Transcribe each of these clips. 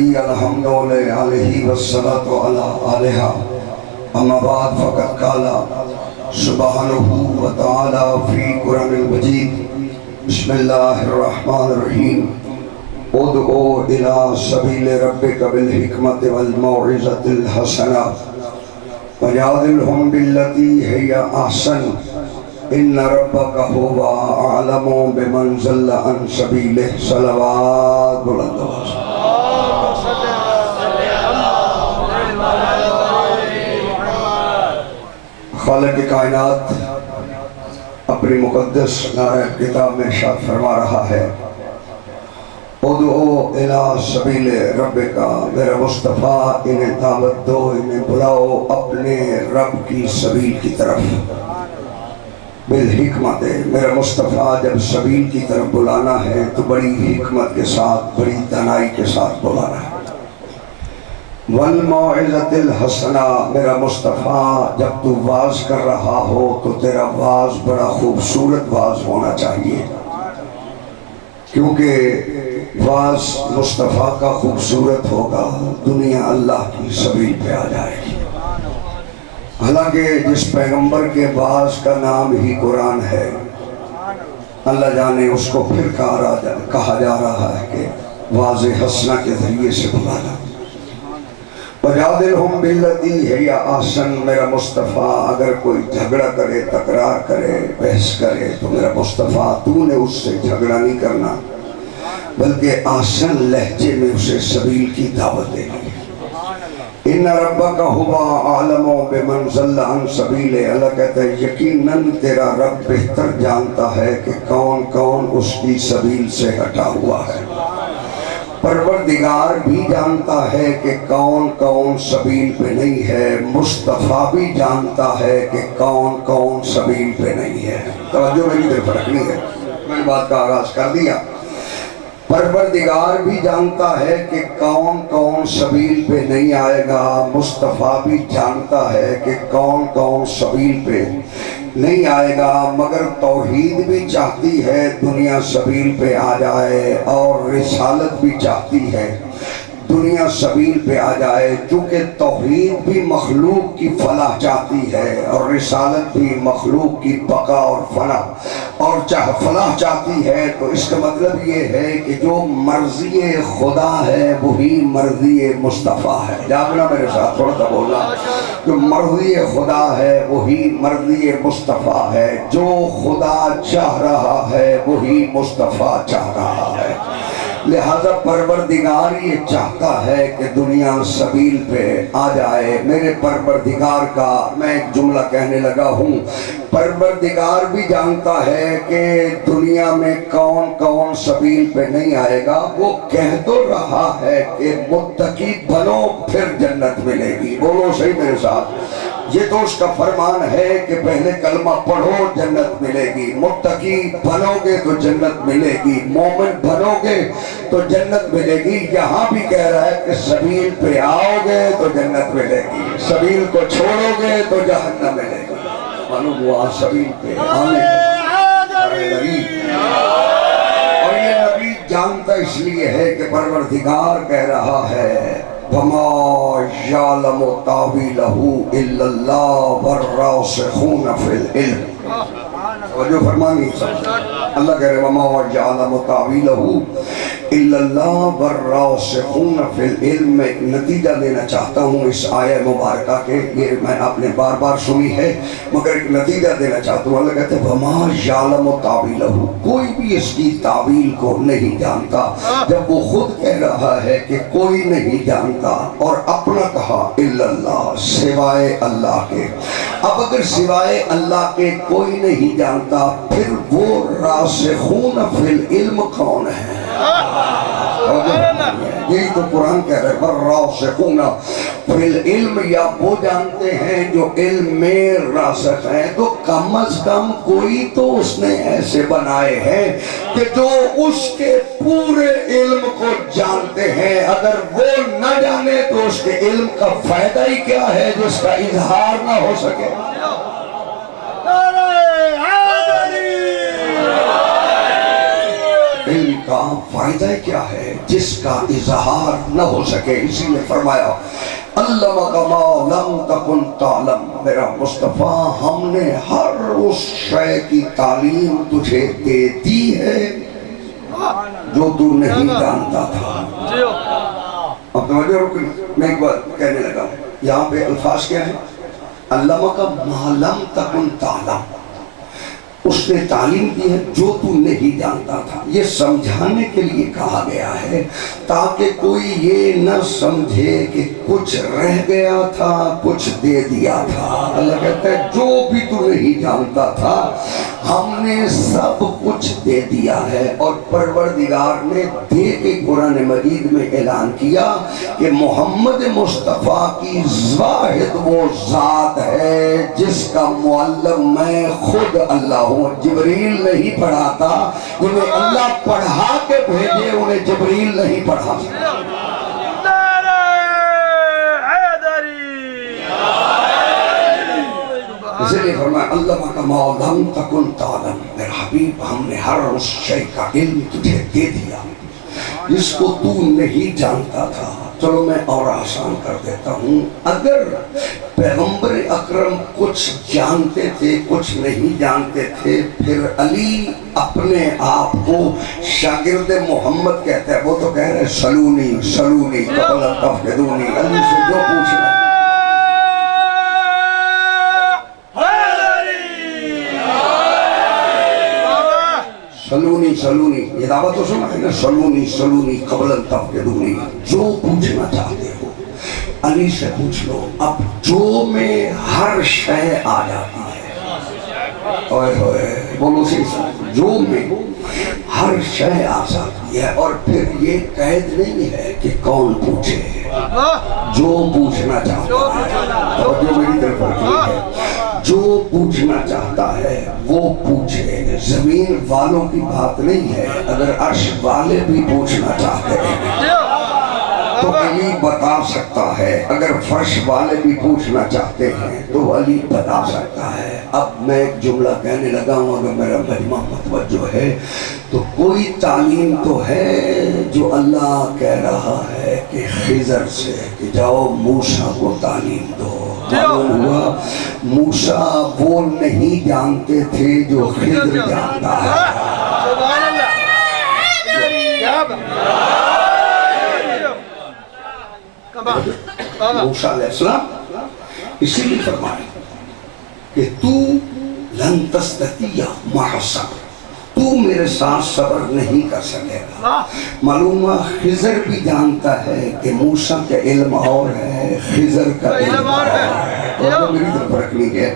الذي الحمد عليه والصلاة على آلها أما بعد فقد قال سبحانه وتعالى في قرآن المجيد بسم الله الرحمن الرحيم ادعو إلى سبيل ربك بالحكمة والموعظة الحسنة وجادلهم بالتي هي أحسن إن ربك هو أعلم بمن ضل عن سبيله صلوات بلند خالق کائنات اپنی مقدس نائب کتاب میں ارشاد فرما رہا ہے ادعو الی سبیل ربک، میرا مصطفیٰ انہیں دعوت دو، انہیں بلاؤ اپنے رب کی سبیل کی طرف بالحکمت، میرا مصطفیٰ جب سبیل کی طرف بلانا ہے تو بڑی حکمت کے ساتھ، بڑی دانائی کے ساتھ بلانا ہے۔ والموعظۃ الحسنہ، میرا مصطفیٰ جب تو واعظ کر رہا ہو تو تیرا واعظ بڑا خوبصورت واعظ ہونا چاہیے، کیونکہ واعظ مصطفیٰ کا خوبصورت ہوگا دنیا اللہ کی سبیل پہ آ جائے گی۔ حالانکہ جس پیغمبر کے واعظ کا نام ہی قرآن ہے، اللہ جانے اس کو پھر کہا جا رہا ہے کہ واعظ حسنہ کے ذریعے سے بلانا۔ وَجَادِلْهُمْ بِالَّتِي هِيَ أَحْسَنُ، میرا مصطفیٰ اگر کوئی جھگڑا کرے، تکرار کرے، بحث کرے تو میرا مصطفیٰ تو نے اس سے جھگڑا نہیں کرنا، بلکہ احسن لہجے میں اسے سبیل کی دعوت دینی۔ ان ربک هو اعلم بمن ضل عن سبیلہ، اللہ کہتا ہے یقیناً تیرا رب بہتر جانتا ہے کہ کون کون اس کی سبیل سے ہٹا ہوا ہے، پروردگار بھی جانتا ہے کہ کون کون سبیل پہ نہیں ہے، مصطفیٰ بھی جانتا ہے کہ کون کون سبیل پہ نہیں ہے۔ توجہ میری طرف رکھنی ہے، میں نے بات کا آغاز کر دیا۔ پروردگار بھی جانتا ہے کہ کون کون سبیل پہ نہیں آئے گا، مصطفیٰ بھی جانتا ہے کہ کون کون سبیل پہ نہیں آئے گا، مگر توحید بھی چاہتی ہے دنیا سبیل پہ آ جائے، اور رسالت بھی چاہتی ہے دنیا سبیل پہ آ جائے، چونکہ توحید بھی مخلوق کی فلاح چاہتی ہے اور رسالت بھی مخلوق کی بقا اور فلاح اور فلاح چاہتی ہے۔ تو اس کا مطلب یہ ہے کہ جو مرضی خدا ہے وہی مرضی مصطفیٰ ہے۔ جاگنا میرے ساتھ تھوڑا سا بولنا، جو مرضی خدا ہے وہی مرضی مصطفیٰ ہے، جو خدا چاہ رہا ہے وہی مصطفیٰ چاہ رہا ہے۔ لہذا پروردگار یہ چاہتا ہے کہ دنیا سبیل پہ آ جائے۔ میرے پروردگار کا میں ایک جملہ کہنے لگا ہوں، پروردگار بھی جانتا ہے کہ دنیا میں کون کون سبیل پہ نہیں آئے گا، وہ کہہ تو رہا ہے کہ متقی بنو پھر جنت ملے گی۔ بولو صحیح میرے ساتھ، یہ تو اس کا فرمان ہے کہ پہلے کلمہ پڑھو جنت ملے گی، متقی بنو گے تو جنت ملے گی، مومن بنو گے تو جنت ملے گی۔ یہاں بھی کہہ رہا ہے کہ سبیل پہ آؤ گے تو جنت ملے گی، سبیل کو چھوڑو گے تو جہنم ملے گی۔ معلوم ہوا سبیل پہ آنے لگی، اور یہ نبی جانتا اس لیے ہے کہ پروردگار کہہ رہا ہے وَمَا يَعْلَمُ تَعْوِيلَهُ إِلَّا اللَّهُ وَالرَّاسِخُونَ فِي الْعِلْمِ۔ جو فرمانی اللہ کہہ رہے وَمَا يَعْلَمُ تَعْوِيلَهُ إِلَّا اللَّهُ وَالرَّاسِخُونَ فِي الْعِلْمِ۔ میں ایک نتیجہ دینا چاہتا ہوں اس آیہ مبارکہ کے، یہ میں آپ نے بار بار سنی ہے مگر ایک نتیجہ دینا چاہتا ہوں۔ اللہ کہتے ہیں وَمَا يَعْلَمُ تَعْوِيلَهُ، کوئی بھی اس کی تعویل کو نہیں جانتا۔ جب وہ خود کہہ رہا ہے کہ کوئی نہیں جانتا اور اپنا کہا الا اللہ، سوائے اللہ کے، اب اگر سوائے اللہ کے کوئی نہیں جانتا پھر وہ راسخون فی العلم کون ہے؟ یہی تو قرآن کہہ رہے ہیں راسخون فی العلم، یا وہ جانتے ہیں جو علم میں راسخ ہیں۔ تو کم از کم کوئی تو اس نے ایسے بنائے ہیں کہ جو اس کے پورے علم کو جانتے ہیں، اگر وہ نہ جانے تو اس کے علم کا فائدہ ہی کیا ہے جس کا اظہار نہ ہو سکے۔ علم کا فائدہ کیا ہے جس کا اظہار نہ ہو سکے، اسی لیے فرمایا علمک ما لم تکن تعلم، میرا مصطفیٰ ہم نے ہر اس شے کی تعلیم تجھے دے دی ہے جو تو نہیں جانتا تھا۔ اب توجہ رکن، میں ایک بات کہنے لگا، یہاں پہ الفاظ کیا ہیں؟ علمک ما لم تکن تعلم، اس نے تعلیم دی ہے جو تو نہیں جانتا تھا۔ یہ سمجھانے کے لیے کہا گیا ہے تاکہ کوئی یہ نہ سمجھے کہ کچھ رہ گیا تھا کچھ دے دیا تھا۔ اللہ کہتا ہے جو بھی تو نہیں جانتا تھا ہم نے سب کچھ دے دیا ہے، اور پروردگار نے دے کے قرآن مجید میں اعلان کیا کہ محمد مصطفیٰ کی واحد وہ ذات ہے جس کا معلم میں خود اللہ ہوں۔ جبریل نہیں پڑھاتا، انہیں اللہ پڑھا کے بھیجے، انہیں جبریل نہیں پڑھا۔ اسی لیے فرمایا علمک ما لم تکن تعلم، میرے حبیب ہم نے ہر اس شے کا علم تجھے دے دیا جس کو تو نہیں جانتا تھا۔ چلو میں اور آسان کر دیتا ہوں، اگر پیغمبر اکرم کچھ جانتے تھے کچھ نہیں جانتے تھے، پھر علی اپنے آپ کو شاگرد محمد کہتا ہے، وہ تو کہہ رہے سلونی سلونی قبل ان تفقدونی، علی سے جو پوچھنا سلونی سلونی، یہ دعوت تو سنا ہے نا، سلونی سلونی قبل ان تفقدونی، جو پوچھنا چاہتے ہو علی سے پوچھ لو۔ اب جو میں ہر شے آ جاتی ہے، اوئے ہوئے بولو سی، جو میں ہر شے آ جاتی ہے، اور پھر یہ قید نہیں ہے کہ کون پوچھے، جو پوچھنا چاہتا ہے، اور جو میری طرف ہے جو پوچھنا چاہتا ہے وہ پوچھے۔ زمین والوں کی بات نہیں ہے، اگر عرش والے بھی پوچھنا چاہتے ہیں تو علی بتا سکتا ہے، اگر فرش والے بھی پوچھنا چاہتے ہیں تو علی بتا سکتا ہے۔ اب میں ایک جملہ کہنے لگا ہوں، اگر میرا مجمع متوجہ ہے تو کوئی تعلیم تو ہے جو اللہ کہہ رہا ہے کہ خضر سے کہ جاؤ موسیٰ کو تعلیم دو۔ معلوم ہوا موسیٰ وہ نہیں جانتے تھے جو خضر جانتا ہے۔ موسیٰ علیہ السلام اسی لیے فرمایا کہ تو لن تستطیع معی صبر، تو میرے ساتھ صبر نہیں کر سکے گا۔ معلوم خضر بھی جانتا ہے کہ موسیٰ کا علم اور ہے، خضر کا علم اور ہے، اور میری طرف فرق نہیں ہے۔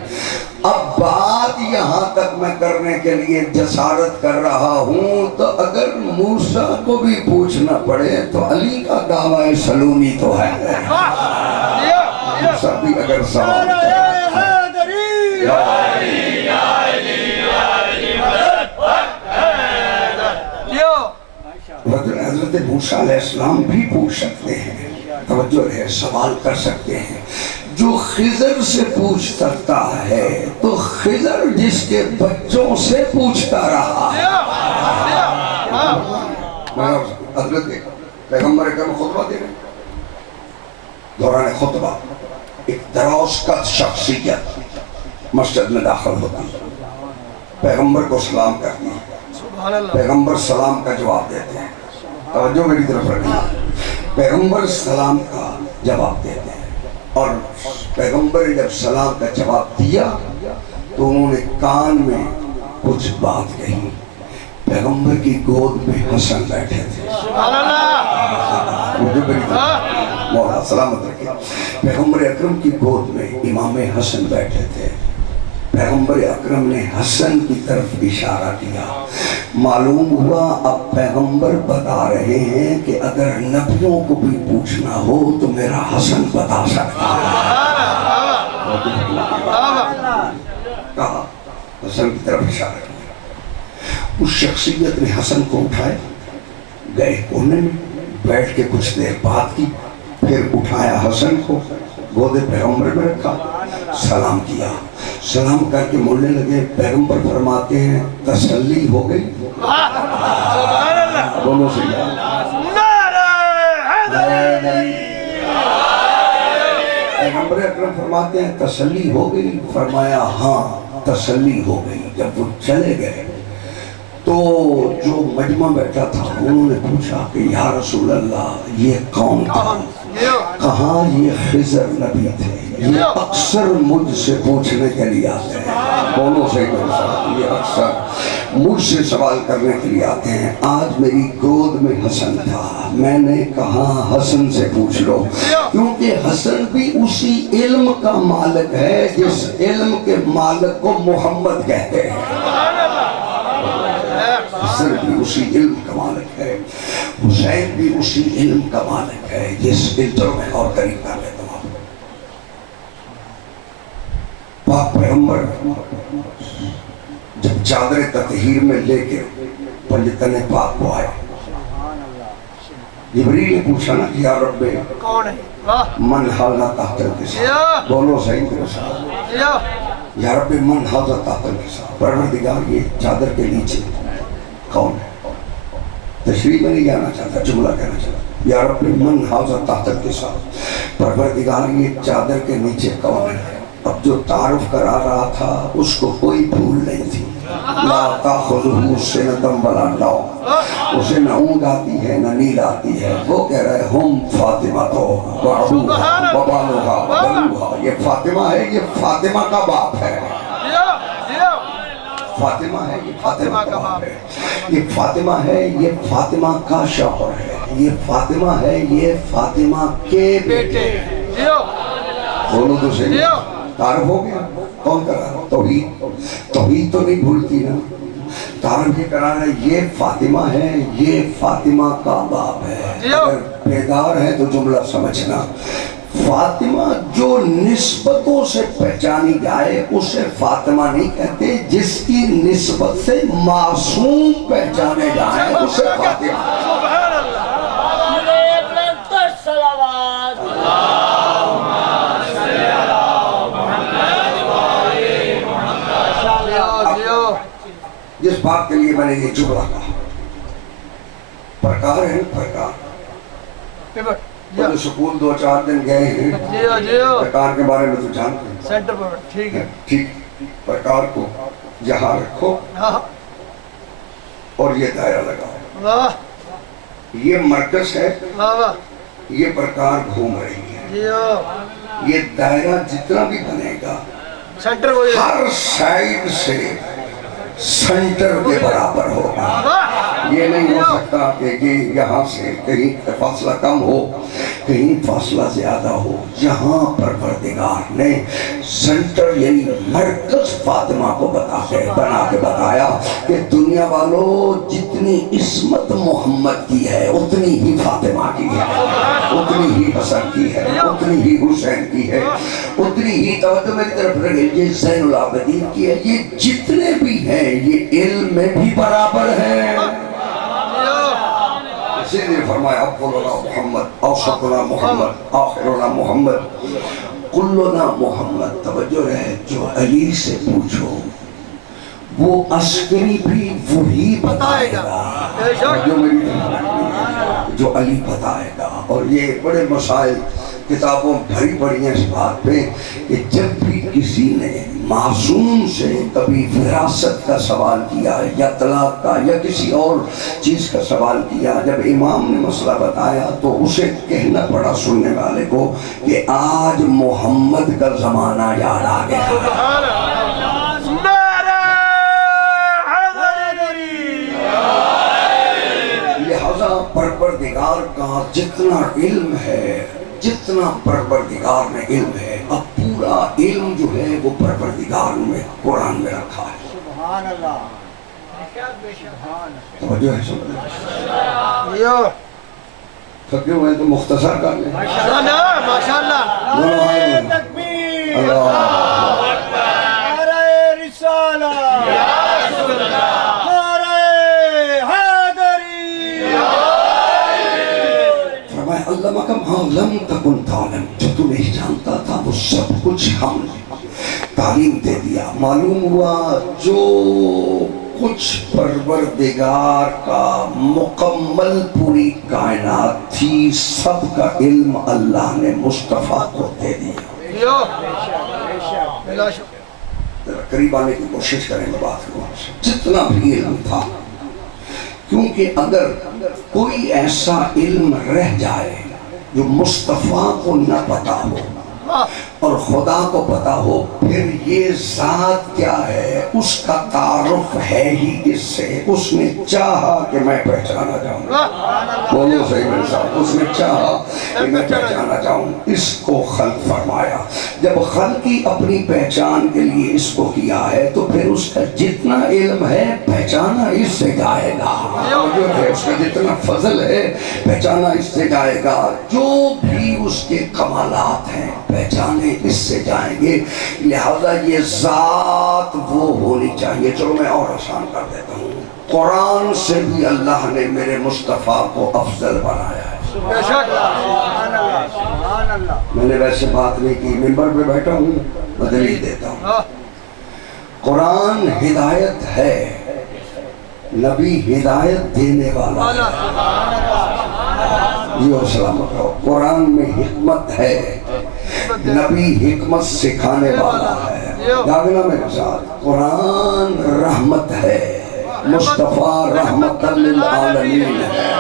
اب بات یہاں تک میں کرنے کے لیے جسارت کر رہا ہوں تو اگر موسیٰ کو بھی پوچھنا پڑے تو علی کا دعویٰ سلونی تو ہے۔ موسیٰ بھی اگر سوال کرے حضرت موسیٰ علیہ السلام بھی پوچھ سکتے ہیں، توجہ ہے، سوال کر سکتے ہیں۔ جو خضر سے پوچھ سکتا ہے تو خضر جس کے بچوں سے پوچھتا رہا۔ حضرت پیغمبر اکرم خطبہ دے رہے، دوران خطبہ ایک دراز قد شخصیت مسجد میں داخل ہوتی، پیغمبر کو سلام کرتی، پیغمبر سلام کا جواب دیتے ہیں، توجہ میری طرف رکھیں، پیغمبر سلام کا جواب دیتے ہیں، اور پیغمبر جب سلام کا جواب دیا تو انہوں نے کان میں کچھ بات کہی۔ پیغمبر کی گود میں حسن بیٹھے تھے، مولا سلامت رکھے، پیغمبر اکرم کی گود میں امام حسن بیٹھے تھے۔ پیغمبر اکرم نے حسن کی طرف اشارہ کیا، معلوم ہوا اب پیغمبر بتا رہے ہیں کہ اگر نبیوں کو بھی پوچھنا ہو تو میرا حسن بتا سکتا ہے۔ کہا، حسن کی طرف اشارہ کیا، اس شخصیت نے حسن کو اٹھائے، گئے کونے میں بیٹھ کے کچھ دیر بات کی، پھر اٹھایا حسن کو گود پیغمبر میں رکھا، سلام کیا، سلام کر کے مڑنے لگے۔ پیغمبر فرماتے ہیں تسلی ہو گئی، بولو سیدھا پیغمبر اکرم فرماتے ہیں تسلی ہو گئی؟ فرمایا ہاں تسلی ہو گئی۔ جب وہ چلے گئے تو جو مجمع بیٹھا تھا انہوں نے پوچھا کہ یا رسول اللہ یہ کون تھا؟ کہا یہ خضر نبی تھے، یہ اکثر مجھ سے پوچھنے کے لیے آتے ہیں۔ بولو صحیح میرے ساتھ، یہ اکثر مجھ سے سوال کرنے کے لیے آتے ہیں۔ آج میری گود میں حسن تھا، میں نے کہا حسن سے پوچھ لو، کیونکہ حسن بھی اسی علم کا مالک ہے جس علم کے مالک کو محمد کہتے ہیں۔ حسن بھی اسی علم کا مالک ہے، حسین بھی اسی علم کا مالک ہے جس علم میں اور قریب کر لیتا ہوں۔ پاک پیغمبر جب چادر تطہیر میں لے کے پنجتن پاک کو آئے، جبریل نے پوچھا نا یا رب من حاضر تحت الکساء، بولو صحیح میرے ساتھ، یا رب من حاضر تحت الکساء، پروردگار یہ چادر کے نیچے کون ہے؟ تشریح میں نہیں جانا چاہتا، جملہ کہنا چاہتا، یا رب من حاضر تحت الکساء، پروردگار یہ چادر کے نیچے کون ہے؟ اب جو تعارف کرا رہا تھا اس کو کوئی بھول نہیں تھی۔ لا تاخذہ سنۃ ولا نوم، اسے نہ اونگ آتی ہے نہ نیند آتی ہے۔ وہ کہہ رہے ہم فاطمہ تو وابوہا وبالوہا وبنوہا، یہ فاطمہ ہے، یہ فاطمہ کا باپ ہے، فاطمہ ہے، یہ فاطمہ کا باپ ہے، یہ فاطمہ ہے، یہ فاطمہ کا شوہر ہے، یہ فاطمہ ہے، یہ فاطمہ کے بیٹے۔ بولو تو صحیح، تعارف ہو گیا؟ کون کرا رہا؟ توحید، توحید تو نہیں بھولتی نا۔ تعارف یہ کرا رہا ہے یہ فاطمہ ہے، یہ فاطمہ کا باپ ہے۔ اگر بیدار ہے تو جملہ سمجھنا، فاطمہ جو نسبتوں سے پہچانی جائے اسے فاطمہ نہیں کہتے، جس کی نسبت سے معصوم پہچانے جائیں اسے فاطمہ۔ جس بات کے لیے میں نے یہ جملہ کہا، پرکار ہے نا، پرکار، تو سکول 2-4 دن گئے ہیں، پرکار کے بارے میں تو جانتے ہیں، سینٹر پر ٹھیک ہے، ٹھیک، پرکار کو یہاں رکھو اور یہ دائرہ لگاؤ، یہ مرکز ہے، یہ پرکار گھوم رہی ہے، یہ دائرہ جتنا بھی بنے گا ہر سائیڈ سے سینٹر کے برابر ہوگا۔ یہ نہیں ہو سکتا کہ یہ یہاں سے کہیں فاصلہ کم ہو، کہیں فاصلہ زیادہ ہو۔ یہاں پروردگار نے سینٹر یعنی مرکز فاطمہ کو بنا کے بتایا کہ دنیا والوں جتنی عصمت محمد کی ہے اتنی ہی فاطمہ کی ہے، اتنی ہی حسن کی ہے، اتنی ہی حسین کی ہے، اتنی ہی توجہ میری طرف رکھیں، یہ زین العابدین کی ہے، یہ جتنے بھی ہیں یہ علم میں بھی برابر ہیں۔ اسی لیے فرمایا اولنا محمد، اوسطنا محمد، آخرنا محمد، کلنا محمد۔ توجہ ہے، جو علی سے پوچھو وہ عسکری بھی وہی بتائے گا جو علی بتائے گا۔ اور یہ بڑے مسائل کتابوں بھری پڑی ہیں اس بات پہ کہ جب بھی کسی نے معصوم سے کبھی وراثت کا سوال کیا یا طلاق کا یا کسی اور چیز کا سوال کیا، جب امام نے مسئلہ بتایا تو اسے کہنا پڑا سننے والے کو کہ آج محمد کا زمانہ یاد آ گیا۔ لہذا پروردگار کا جتنا علم ہے، جتنا پروردگار میں علم ہے، اب پورا علم جو ہے وہ پروردگار میں قرآن میں رکھا ہے۔ سبحان اللہ، توجہ ہے سب تھکے ہوئے تو مختصر کر لیں۔ ماشاءاللہ، تکبیر، اللہ اکبر، نعرہ رسالہ، علمک ما لم تکن تعلم، جو تو نہیں جانتا تھا وہ سب کچھ ہم نے تعلیم دے دیا۔ معلوم ہوا جو کچھ پروردگار کا مکمل پوری کائنات تھی، سب کا علم اللہ نے مصطفیٰ کو دے دیا۔ قریب آنے کی کوشش کریں گے بات کو، جتنا بھی علم تھا، کیونکہ اگر کوئی ایسا علم رہ جائے جو مصطفیٰ کو نہ پتا ہو اور خدا کو پتا ہو، پھر یہ ذات کیا ہے اس کا تعارف ہے ہی اس سے۔ اس نے چاہا کہ میں پہچانا جاؤں، بولو صحیح میرے ساتھ، اس نے چاہا کہ میں پہچانا جاؤں، اس کو خلق فرمایا۔ جب خلق کی اپنی پہچان کے لیے اس کو کیا ہے تو پھر اس کا جتنا علم ہے پہچانا اس سے جائے گا، جو ہے اس کا جتنا فضل ہے پہچانا اس سے جائے گا، جو بھی اس کے کمالات ہیں پہچانے اس سے جائیں گے۔ لہذا یہ ذات وہ ہونی چاہیے۔ چلو میں اور آسان کر دیتا ہوں، قرآن سے بھی اللہ نے میرے مصطفیٰ کو افضل بنایا ہے۔ میں نے ویسے بات نہیں کی، منبر پہ بیٹھا ہوں، میں دلیل دیتا ہوں۔ قرآن ہدایت ہے، نبی ہدایت دینے والا ہے۔ جی سلامت رہو۔ قرآن میں حکمت ہے، نبی حکمت سکھانے والا ہے۔ جاگنا میرے ساتھ، قرآن رحمت ہے، مصطفیٰ رحمت للعالمین ہے۔